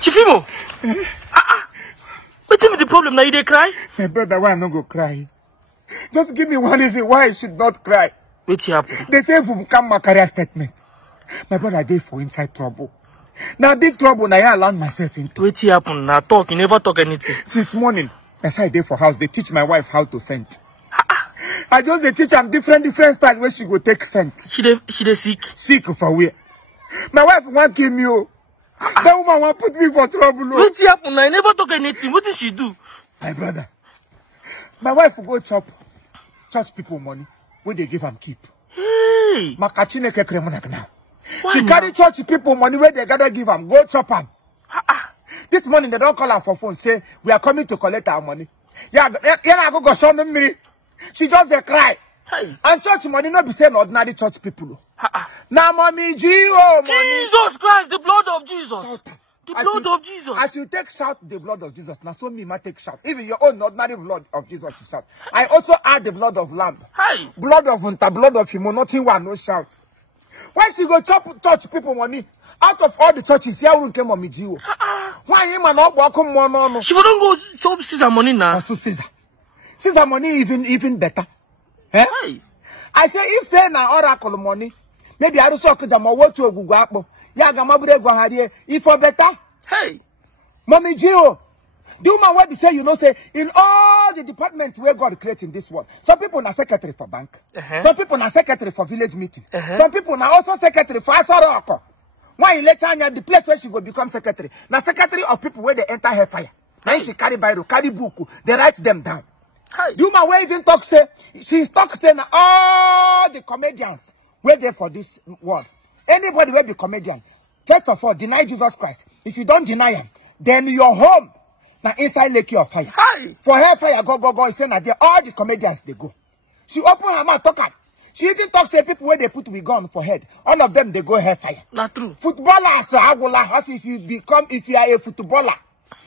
Chifimo. What's the problem now? You dey cry? My brother, why I not go cry? Just give me one reason why I should not cry. What's happened? They say from come my career statement. My brother, I for inside trouble. Now big trouble. Now I land myself into. What's happened? Now talk. You never talk anything. Since morning, as I for house, they teach my wife how to faint. I just they teach them different style where she go take faint. She dey sick. Sick for where? My wife want kill me. Oh. That woman want put me for trouble. Oh. What's happened? I never talk anything. What did she do? My brother, my wife will go chop church people money where they give them keep. Hey. Makachine kekremonak now. Why She now? carry church people money where they gotta give them. Go chop them. This morning they don't call her for phone. Say we are coming to collect our money. Yeah, go show them me. She just they cry. Hey. And church money not be saying ordinary church people. Now mommy G.O OMG. Jesus Christ, the blood of Jesus. The blood of Jesus. As you take shout the blood of Jesus, now so me might take shout. Even your own ordinary blood of Jesus you shout. I also add the blood of lamb. Hey. Blood of Unta, blood of Imo, nothing one, no shout. Why she go chop church people money? Out of all the churches, here won't came on me G.O. Why him and not welcome one no? She don't go chop Caesar money now. Also Caesar. Caesar money even better. Eh? Hey. I say if say na oracle money, maybe I do so could them what to Google Apple. Yaga mabre go hadie if for better. Hey. Mommy G.O. Do man what be say you know say in all the departments where God created in this world. Some people are secretary for bank. Some people are secretary for village meeting. Some people are also secretary for Asaroko. Why later the place where she will become secretary. Now secretary of people where they enter hellfire. Now she carry Bible, carry book, they write them down. Hey. Do my way even talk say she's talk saying all the comedians were there for this world. Anybody will be comedian. First of all, deny Jesus Christ. If you don't deny him, then your home now inside lake of fire. Hey. For hellfire, go. Saying that there all the comedians they go. She open her mouth talk. She even talk say people where they put we gun for head. All of them they go hellfire. Not true. Footballers, if you are a footballer.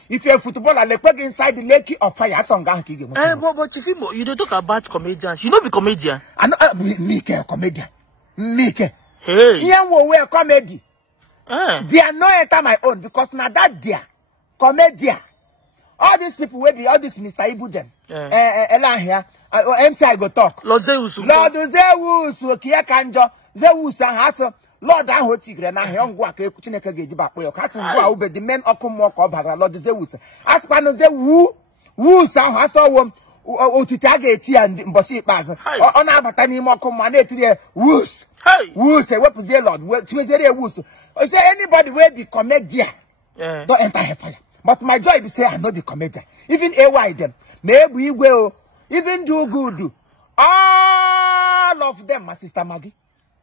If you're a footballer, like put inside the lake of fire, that's on gang. But Chifimo, you don't talk about comedians. You don't be comedian. I know me a comedian. Me. Hey. Yeah, we comedy. They are not enter my own because now that they are comedian. All these people will be all this Mr. Ibu them. Ella here. MC I go talk. Lord Zeus. Lord Zeus. Kia kanjo. Zeus and Hassel. Lord I hold tigre na young work Chineke geji back for your cousin go obey the men okum walk up Lord Zeus. As pano ze woo sound Hassel Otitage tea and Boshi Baz. On Abatani Mokum Manetri woos. Woos say what was there Lord? What was there woos? I say anybody will be comedian. Don't enter hellfire. But my joy is say I know the comedian. Even AY them. Maybe we will even do good. All of them, my sister Maggie.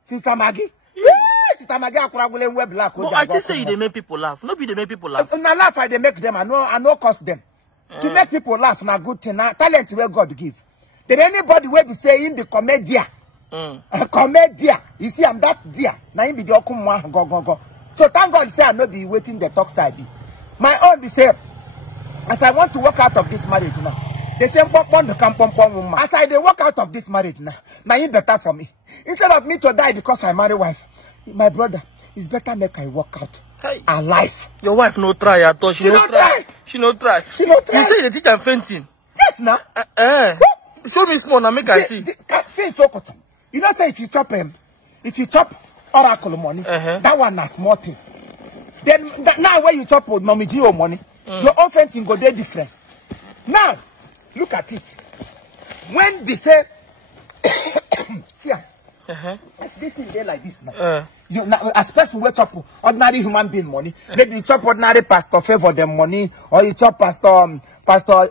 Sister Maggie. Sister Maggie, but I just say they make people laugh. Nobody they make people laugh. Now laugh, I they make them. I know cost them. To make people laugh, now good thing. Now talent where God give. Then anybody will be saying the comedian. Comedian. You see, I'm that dear. Now you be the okum go. So thank God say I'm not be waiting the talk side. My own be say, as I want to walk out of this marriage now. They say, as I they walk out of this marriage now it's better for me. Instead of me to die because I marry wife, my brother, it's better make I walk out alive. Your wife no try at all. She no try. She no try. You say the teacher fainting. Yes, now. Show me small now, make I see. You don't say if you chop oracle money, that one is small thing. Then now when you chop Mommy G.O money, your own fainting go there different. Now, look at it. When they say, here, this thing there like this now. You now, as person we chop ordinary human being money, maybe you chop ordinary pastor Therefor them money, or you chop Pastor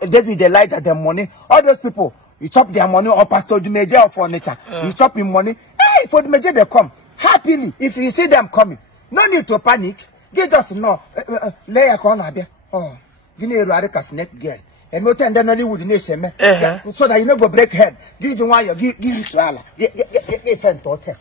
David Elijah them money. All those people, you chop their money, or Pastor the Major of furniture, you chop him money. Hey, for the Major they come happily. If you see them coming, no need to panic. They just know. Lay a corner there. Oh, you need to snake girl. And no tender Nollywood nation, so that you never break head. Give you one, give it to Allah. Get friend to hotel.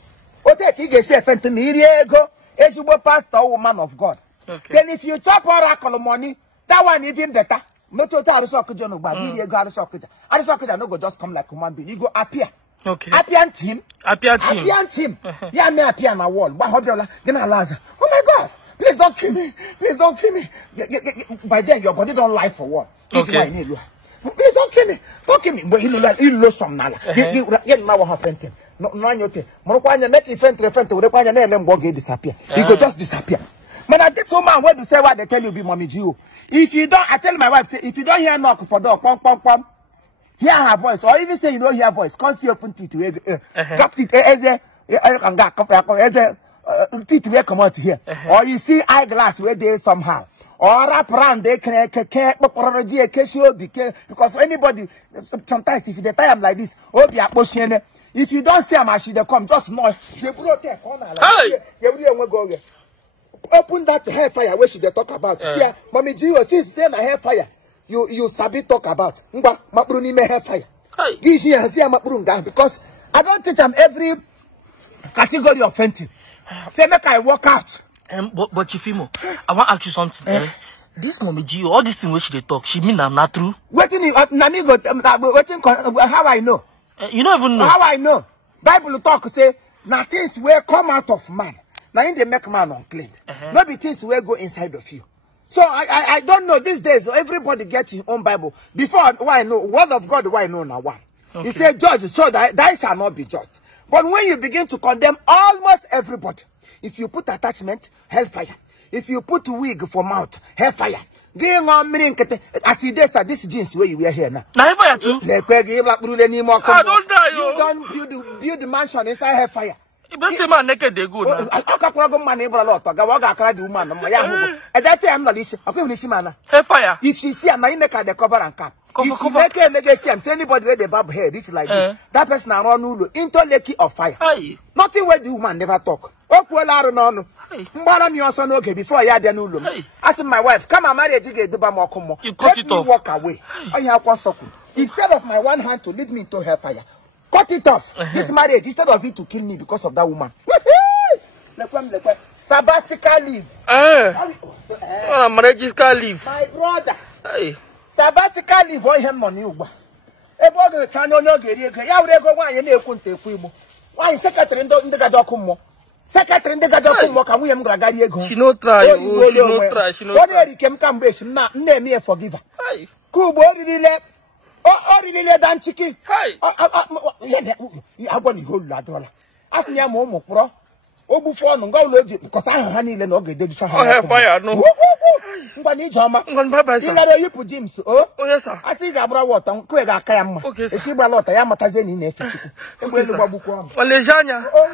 Hotel, you get say friend to me, go. As you were pastor, woman of God. Then if you chop oracle money, that one even better. Not to tell the soccer journal, but we go out of soccer. I soccer no go just come like human being. You go appear. Appear him. Yeah, me appear on my wall. But hold your then I laugh. Oh my God. Please don't kill me. Please don't kill me. By then, your body don't lie for what? Okay. Please don't kill me. Don't kill me. But he knows some nala. Get now what happened to him. No, yote. Monokwanya make event we kwanya na ele mbo get disappear. He go just disappear. Man, at this woman where to say what they tell you be mommy G.O. If you don't, I tell my wife say if you don't hear knock for door, pom pom pom. Hear her voice, or even say you don't hear voice, can't see open teeth. Drop teeth, teeth will come out here. Or you see eyeglass where they somehow. Or wrap around they can because anybody sometimes if they time like this, if you don't see them as they come, just know they open that hair fire where should they talk about. Yeah, mommy G.O. since then my hair fire. You sabi talk about mabruni me hair fire. Because I don't teach them every category of fenting. Say make I walk out. But Chiefimo, I want to ask you something. This mommy G.O, all this thing where she talk, she mean I'm not true. Waiting, how I know? You don't even know. How I know? Bible talk say, now things will come out of man. Now in they make man unclean. Maybe things will go inside of you. So I don't know these days. Everybody gets his own Bible. Before why I know word of God, why I know now one. He said, judge, so that shall not be judged. But when you begin to condemn almost everybody, if you put attachment, hellfire. If you put wig for mouth, hellfire. Going on meaning as you this jeans where you wear here now. Now hellfire too. I don't die. You don't build the mansion inside hellfire. If say man naked they go now. I can't go man able a lot. I got the woman. At that time I'm not this. Hellfire. If she see a man make her the cover and cap. If she make see anybody with the bob hair, this like this. That person are run into lake of fire. Nothing where the woman never talk. Before I had asking my wife, come and marry a jiggy do more. You cut it off. Walk away. I have one circle. Instead of my one hand to lead me into hellfire, cut it off. This marriage, instead of it to kill me because of that woman. Sabbatical leave. Marriageiscal leave. My brother. Sabbatical leave for him money. Ebo try no geri ego. Ya we go wan ye na ekunta ekwu Igbo. Wan secretary ndị gaja ọkụ secretary ndị gaja ọkụ mmụọ ka nwunye m gara gari ego. She no try. She no try. What eri kem ka mgbe shi na eme forgiver. Ku Igbo orilile dan chicken. Ya agwa ni holu adola. Asị ya ma ụmụ kpọrọ. Obufu ọnụ nga ụlọ oji because ahụ ha niile na ọ ga-edejucha ha. Fire no. Ngwa ni Ijeọma. Ngwa bye sir. Ị gara yipu James o. Oh yes sir. Asị ga-agbara wọta kwe ga-aka ya mma. Esi gbara wọta ya matazie na ị na-efe Chukwu. Egbe elu gbagbukwa ọnụ. Olejanya. Oh.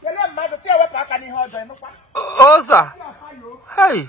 Kele mmadụ si ewepụ aka n'ihe ọjọọ ịnụkwa. Oh sir. Hey.